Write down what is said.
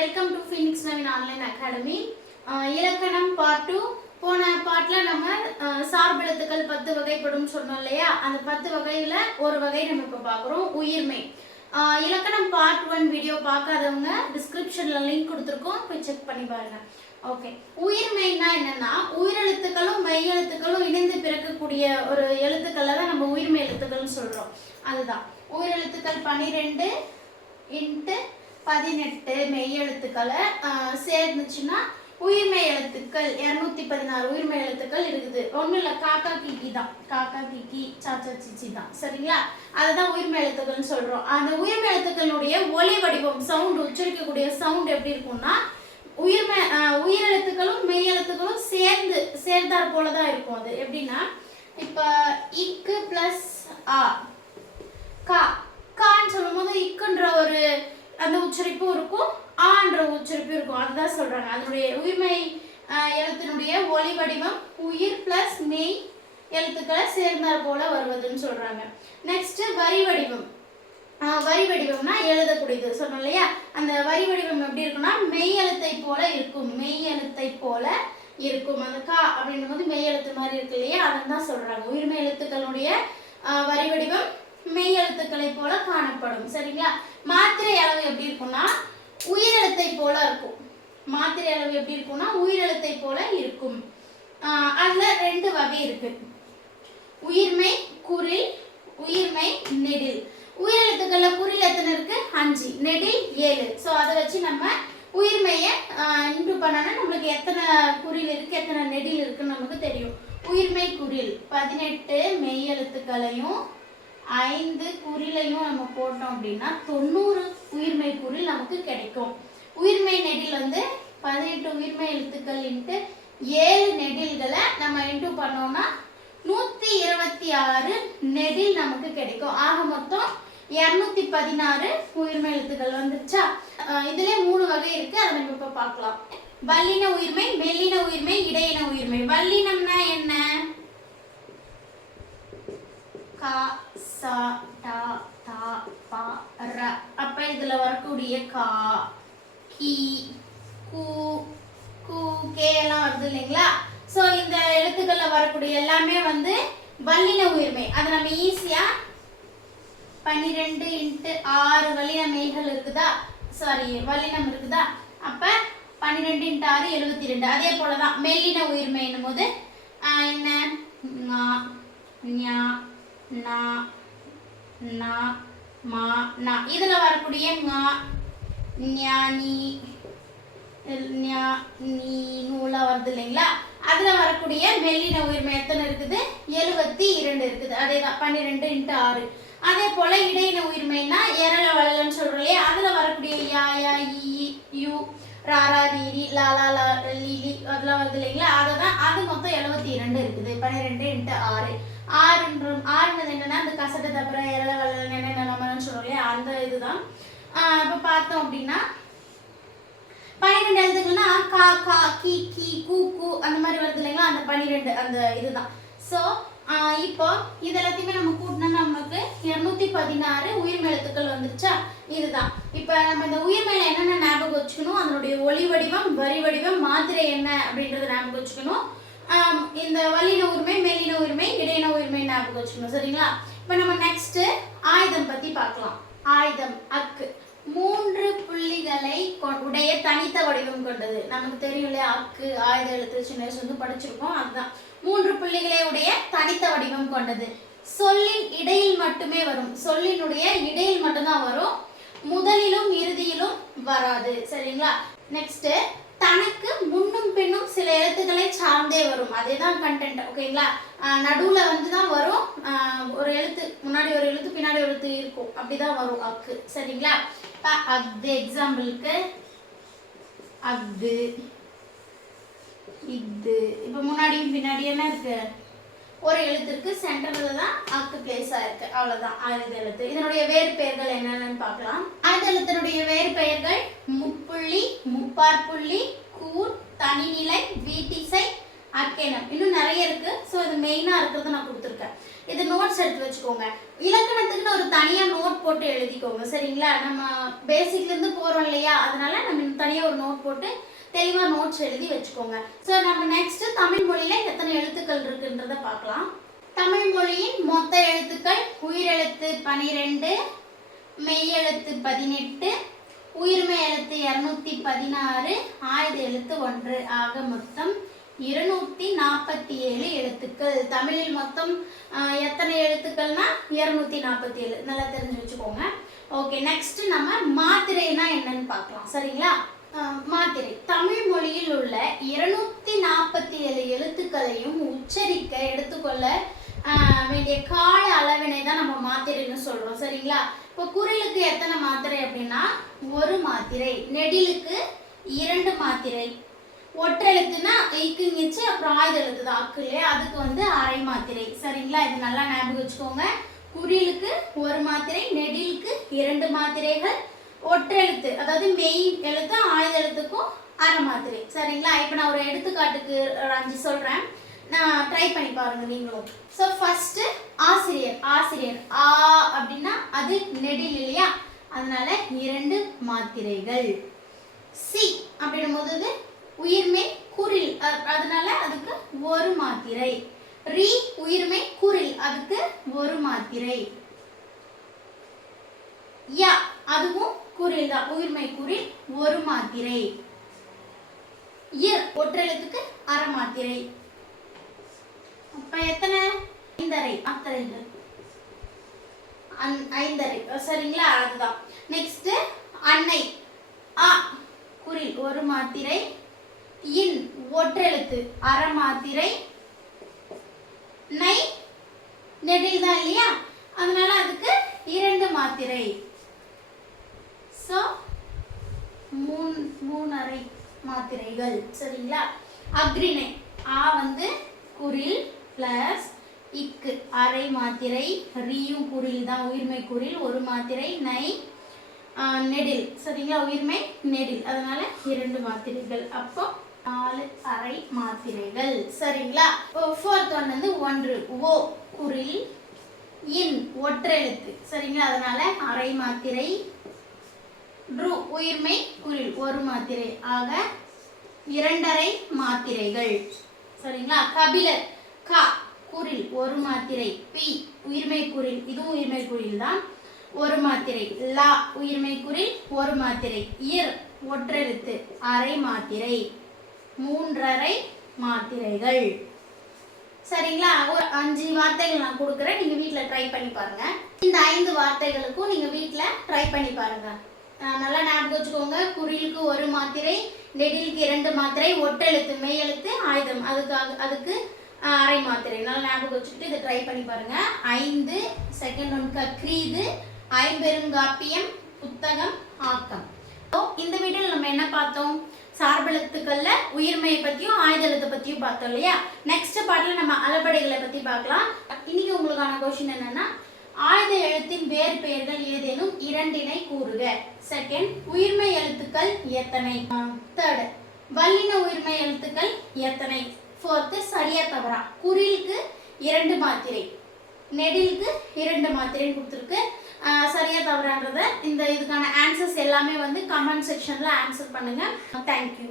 Welcome to Phoenix Naveen online academy இலக்கணம் part two போன பாட்டில் நம்ம சார்பெழுத்துக்கள் பத்து வகைப்படும் சொன்னோம் இல்லையா? அந்த பத்து வகையில் ஒரு வகை நம்ம இப்போ பார்க்குறோம். உயிர்மை. இலக்கணம் பார்ட் ஒன் வீடியோ பார்க்காதவங்க டிஸ்கிரிப்ஷனில் லிங்க் கொடுத்துருக்கோம். போய் செக் பண்ணி பாருங்க. ஓகே உயிர்மெய்னா என்னன்னா உயிரெழுத்துக்களும் மெய்யெழுத்துக்களும் இணைந்து பிறக்கக்கூடிய ஒரு எழுத்துக்களை தான் நம்ம உயிர்மெய் எழுத்துக்கள்னு சொல்கிறோம் அதுதான். உயிரெழுத்துக்கள் பன்னிரெண்டு இன்ட்டு பதினெட்டு மெய்யெழுத்துக்களை ஆஹ், சேர்ந்துச்சுன்னா உயிர்மெய் எழுத்துக்கள் இரநூத்தி பதினாறு உயிர்மெய் எழுத்துக்கள் இருக்குது. ஒன்றும் இல்லை காக்கா கிக்கி தான். காக்கா கிக்கி சாச்சா சிச்சி தான். சரிங்களா? அதுதான் உயிர்மை எழுத்துக்கள்னு சொல்கிறோம் அந்த உயிர்மை எழுத்துக்களுடைய ஒலி வடிவம் சவுண்ட் உச்சரிக்கக்கூடிய சவுண்ட் எப்படி இருக்கும்னா உயிர்மை உயிரெழுத்துக்களும் மெய் எழுத்துக்களும் சேர்ந்து சேர்ந்தார் போல தான் இருக்கும் அது. எப்படின்னா இப்போ இக்கு ப்ளஸ் ஆ கா கான்னு சொல்லும்போது இக்குன்ற ஒரு அந்த உச்சரிப்பும் இருக்கும் ஆன்ற உச்சரிப்பும் இருக்கும். அதுதான் சொல்றாங்க. அதனுடைய உயிர்மை எழுத்தினுடைய ஒலி வடிவம் உயிர் பிளஸ் மெய் எழுத்துக்களை சேர்ந்தார் போல வருவதுன்னு சொல்றாங்க. நெக்ஸ்ட் வரி வடிவம். வரி வடிவம்னா எழுதக்கூடியது. சொன்னோம் இல்லையா? அந்த வரி வடிவம் எப்படி இருக்கும்னா மெய் எழுத்தை போல இருக்கும். மெய் எழுத்தை போல இருக்கும். அந்த கா அப்படின்னும் போது மெய் எழுத்து மாதிரி இருக்கு இல்லையா? அதை தான் சொல்றாங்க உயிர்மை எழுத்துக்களுடைய வரி வடிவம் மெய் எழுத்துக்களை போல காணப்படும். சரிங்களா? மாத்திரை அளவு எப்படி இருக்கும்னா உயிரெழுத்தை போல இருக்கும். மாத்திரை அளவு எப்படி இருக்கும்னா உயிரெழுத்தை போல இருக்கும். அதில் ரெண்டு வகை இருக்கு. உயிர்மை குரில் உயிர்மை நெடில் உயிரெழுத்துக்கள்ல குறில் எத்தனை இருக்கு அஞ்சு நெடில் ஏழு ஸோ அதை வச்சு நம்ம உயிர்மையை இன்ட்ரு பண்ணனா நம்மளுக்கு எத்தனை குறில் இருக்கு எத்தனை நெடில் இருக்குன்னு நமக்கு தெரியும் உயிர்மை குறில் பதினெட்டு மெய்யெழுத்துக்களையும் ஐந்து குறிலையும் நம்ம போட்டோம் அப்படின்னா தொண்ணூறு உயிர்மை குறில் நமக்கு கிடைக்கும். உயிர்மை நெடில் வந்து பதினெட்டு உயிர்மை எழுத்துக்கள் இன்ட்டு ஏழு நெடில்களை நம்ம இன்ட்டு பண்ணோம்னா நூற்றி இருபத்தி ஆறு நெடில் நமக்கு கிடைக்கும். ஆக மொத்தம் இரநூத்தி பதினாறு உயிர்மை எழுத்துக்கள் வந்துருச்சா? இதுல மூணு வகை இருக்கு. அதை நம்ம இப்போ பார்க்கலாம். வல்லின உயிர்மை மெல்லின உயிர்மை இடையின உயிர்மை. வல்லினம்னா என்ன? கா சா டா தா பா ர. அப்ப இதுல வரக்கூடிய கா கி கு கு கே எல்லாம் வருது இல்லைங்களா? ஸோ இந்த எழுத்துக்கள்ல வரக்கூடிய எல்லாமே வந்து வல்லின உயிர்மை. அதை நம்ம ஈஸியா பன்னிரெண்டு இன்ட்டு ஆறு வல்லின மெய்கள் இருக்குதா? சாரி வல்லினம் இருக்குதா? அப்ப பன்னிரெண்டு இன்ட்டு ஆறு எழுபத்தி ரெண்டு அதே போலதான் மெல்லின உயிர்மைன்னும் போது என்ன? ஞா, நா, நா, மா, நா. இதுல வரக்கூடிய ஞா, ஞானி ஞா, நீ, நூலாக வருது இல்லைங்களா? அதுல வரக்கூடிய மெல்லின உயிர்மை எத்தனை இருக்குது? எழுபத்தி இரண்டு இருக்குது. அதே தான் பன்னிரெண்டு இன்ட்டு ஆறு. அதே போல இடையின உயிர்மைனா எரள வளலன்னு சொல்றோம் இல்லையா? அதுல வரக்கூடிய யா யா ஈ, you Rara ரீரி Lala law lily அதெல்லாம் வருது இல்லைங்களா? அதை தான் அது மொத்தம் எழுபத்தி இரண்டு இருக்குது. பன்னிரெண்டு இன்ட்டு ஆறு. ஆறுன்ற ஆறுன்றது என்னன்னா அந்த கசட்டு தப்புற இறல வளலன் என்ன நிலமன்னு சொல்றோம் இல்லையா? அந்த இதுதான். இப்போ பார்த்தோம் அப்படின்னா பன்னிரெண்டு எழுதுங்கன்னா கா கா கி கி கூ கூ அந்த மாதிரி வருது இல்லைங்களா? அந்த பன்னிரெண்டு அந்த இதுதான். ஸோ இப்போ இது எல்லாத்தையுமே நம்ம கூட்டினா நமக்கு இரநூத்தி பதினாறு உயிர்மை எழுத்துக்கள் வந்துருச்சா? இதுதான். இப்போ நம்ம இந்த உயிர்மையில என்னென்ன ஞாபகம் வச்சுக்கணும்? அதனுடைய ஒளி வடிவம் வரி வடிவம் மாத்திரை என்ன அப்படின்றத ஞாபகம் வச்சுக்கணும். இந்த வல்லின உரிமை மெல்லின உரிமை இடையின உரிமை ஞாபகம் வச்சுக்கணும் சரிங்களா? இப்போ நம்ம நெக்ஸ்ட் ஆயுதம் பத்தி பார்க்கலாம். ஆயுதம் அக்கு. மூன்று புள்ளிகளை உடைய தனித்த வடிவம் கொண்டது. நமக்கு தெரியும் இல்லையா? அக்கு ஆயுத எழுத்து சின்ன வயசு வந்து படிச்சிருக்கோம். அதுதான். மூன்று புள்ளிகளை உடைய தனித்த வடிவம் கொண்டது. சொல்லின் இடையில் மட்டுமே வரும். சொல்லினுடைய இடையில் மட்டும்தான் வரும். முதலிலும் இறுதியிலும் வராது. சரிங்களா? நெக்ஸ்ட் தனக்கு முன்னும் பின்னும் சில எழுத்துக்களை சார்ந்தே வரும். அதே தான் கண்டென்ட் ஓகேங்களா நடுவில் வந்து தான் வரும் ஒரு எழுத்து முன்னாடி ஒரு எழுத்து பின்னாடி ஒரு எழுத்து இருக்கும். அப்படிதான் வரும் அக்கு. சரிங்களா? அஃது எக்ஸாம்பிளுக்கு அஃது. இது. இப்போ முன்னாடியும் பின்னாடியும் இருக்கு? ஒரு எழுத்துக்கு சென்டரில் சென்டர்ல தான் அக்கு பிளேஸ் ஆயிருக்கு அவ்வளவுதான். ஆயுத எழுத்து. இதனுடைய வேறு பெயர்கள் என்னென்னு பார்க்கலாம். ஆயுத எழுத்தினுடைய வேறு பெயர்கள் முப்புள்ளி முப்பாற்புள்ளி கூர் தனிநிலை வீட்டிசை அக்கேனம் இன்னும் நிறைய இருக்கு. ஸோ இது மெயினாக இருக்கிறத நான் கொடுத்துருக்கேன். இது நோட்ஸ் எடுத்து வச்சுக்கோங்க. இலக்கணத்துக்குன்னு ஒரு தனியாக நோட் போட்டு எழுதிக்கோங்க. சரிங்களா? நம்ம பேசிக்லேருந்து போகிறோம் இல்லையா? அதனால நம்ம தனியாக ஒரு நோட் போட்டு தெளிவாக நோட்ஸ் எழுதி வச்சுக்கோங்க. ஸோ நம்ம நெக்ஸ்ட் தமிழ் மொழியில் எத்தனை எழுத்துக்கள் இருக்குன்றத பார்க்கலாம். தமிழ் மொழியின் மொத்த எழுத்துக்கள் உயிரெழுத்து பனிரெண்டு மெய்யெழுத்து பதினெட்டு உயிர்மை எழுத்து இரநூத்தி பதினாறு ஆயுத எழுத்து ஒன்று. ஆக மொத்தம் இருநூத்தி நாற்பத்தி ஏழு எழுத்துக்கள். தமிழில் மொத்தம் எத்தனை எழுத்துக்கள்னா இருநூத்தி நாற்பத்தி ஏழு நல்லா தெரிஞ்சு வச்சுக்கோங்க. ஓகே நெக்ஸ்ட் நம்ம மாத்திரைனா என்னன்னு பார்க்கலாம். சரிங்களா? மாத்திரை தமிழ் மொழியில் உள்ள இருநூத்தி நாற்பத்தி ஏழு எழுத்துக்களையும் உச்சரிக்க எடுத்துக்கொள்ள வேண்டிய கால அளவினை தான் நம்ம மாத்திரைன்னு சொல்றோம் சரிங்களா? இப்போ குரலுக்கு எத்தனை மாத்திரை அப்படின்னா ஒரு மாத்திரை நெடிலுக்கு இரண்டு மாத்திரை ஒற்றெழுத்துனா இக்குங்கிச்சு அப்புறம் ஆயுத எழுத்து தான் அக்கு இல்லையா? அதுக்கு வந்து அரை மாத்திரை சரிங்களா? இது நல்லா ஞாபகம் வச்சுக்கோங்க. குறிலுக்கு ஒரு மாத்திரை நெடிலுக்கு இரண்டு மாத்திரைகள் ஒற்றெழுத்து அதாவது மெய் எழுத்து ஆயுத எழுத்துக்கும் அரை மாத்திரை. சரிங்களா? இப்போ நான் ஒரு எடுத்துக்காட்டுக்கு ஒரு அஞ்சு சொல்கிறேன் நான் ட்ரை பண்ணி பாருங்க நீங்களும். ஸோ ஃபஸ்ட்டு ஆசிரியர் ஆசிரியர் ஆ அப்படின்னா அது நெடில் இல்லையா? அதனால இரண்டு மாத்திரைகள். சி அப்படின்னும் போது இது உயிர்மை குரில். அதனால அதுக்கு ஒரு மாத்திரை. ரி உயிர்மை குரில். அதுக்கு ஒரு மாத்திரை. யா அதுவும் குரில் தான் உயிர்மை குரில் ஒரு மாத்திரை. இயர் ஒற்றெழுத்துக்கு அரை மாத்திரை. அப்ப எத்தனை? ஐந்தரை அத்தரைகள் ஐந்தரை. சரிங்களா? அதுதான். நெக்ஸ்ட் அன்னை. அ குரில் ஒரு மாத்திரை. இன் ஒற்றெழுத்து அரை மாத்திரை. நை நெடில் தான் இல்லையா? அதனால அதுக்கு இரண்டு மாத்திரை. ஸோ மூணு மூணரை மாத்திரைகள் சரிங்களா? அக்ரிணை. ஆ வந்து குரில் ப்ளஸ் இக்கு அரை மாத்திரை. ரியும் குரில் தான் உயிர்மை குரில். ஒரு மாத்திரை நை நெடில். சரிங்களா? உயிர்மை நெடில். அதனால இரண்டு மாத்திரைகள். அப்போ நாலு அரை மாத்திரைகள். சரிங்களா? ஃபோர்த் ஒன் வந்து ஒன்று. ஓ குரில். இன் ஒற்றெழுத்து. சரிங்களா? அதனால அரை மாத்திரை ட்ரூ உயிர்மை குரில் ஒரு மாத்திரை. ஆக இரண்டரை மாத்திரைகள். சரிங்களா? கபிலர் கா குரில் ஒரு மாத்திரை. பி உயிர்மை குரில். இதுவும் உயிர்மை குரில் தான். ஒரு மாத்திரை. லா உயிர்மை குரில் ஒரு மாத்திரை. இர் ஒற்றெழுத்து அரை மாத்திரை. மூன்றரை மாத்திரைகள். சரிங்களா? ஒரு அஞ்சு வார்த்தைகள் நான் கொடுக்குறேன். நீங்கள் வீட்டில் ட்ரை பண்ணி பாருங்க. இந்த ஐந்து வார்த்தைகளுக்கும் நீங்கள் வீட்டில் ட்ரை பண்ணி பாருங்க. நல்லா ஞாபகம் வச்சுக்கோங்க. குறிலுக்கு ஒரு மாத்திரை நெடிலுக்கு இரண்டு மாத்திரை ஒட்டெழுத்து மெய்யெழுத்து ஆயுதம். அதுக்காக அதுக்கு அரை மாத்திரை. நல்லா ஞாபகம் வச்சுக்கிட்டு இதை ட்ரை பண்ணி பாருங்க. ஐந்து செகண்ட் ஒன் கக்ரீது ஐம்பெருங்காப்பியம் புத்தகம் ஆக்கம். இந்த வீடியோவில் நம்ம என்ன பார்த்தோம்? சார்பெழுத்துக்கள்ல உயிர்மையை பத்தியும் ஆயுத எழுத்தை பத்தியும் பார்த்தோம் இல்லையா? நெக்ஸ்ட் பாட்டில் நம்ம அலபடைகளை பத்தி பார்க்கலாம். இன்னைக்கு உங்களுக்கான கொஸ்டின் என்னன்னா ஆயுத எழுத்தின் வேறு பெயர்கள் ஏதேனும் இரண்டினை கூறுக. செகண்ட் உயிர்மை எழுத்துக்கள் எத்தனை? தேர்ட் வல்லின உயிர்மை எழுத்துக்கள் எத்தனை? ஃபோர்த்து சரியா தவறா. குரிலுக்கு இரண்டு மாத்திரை. நெடிலுக்கு இரண்டு மாத்திரைன்னு கொடுத்துருக்கு. சரியா தவறான்றத இந்த இதுக்கான ஆன்சர்ஸ் எல்லாமே வந்து கமெண்ட் செக்ஷனில் ஆன்சர் பண்ணுங்கள் தேங்க்யூ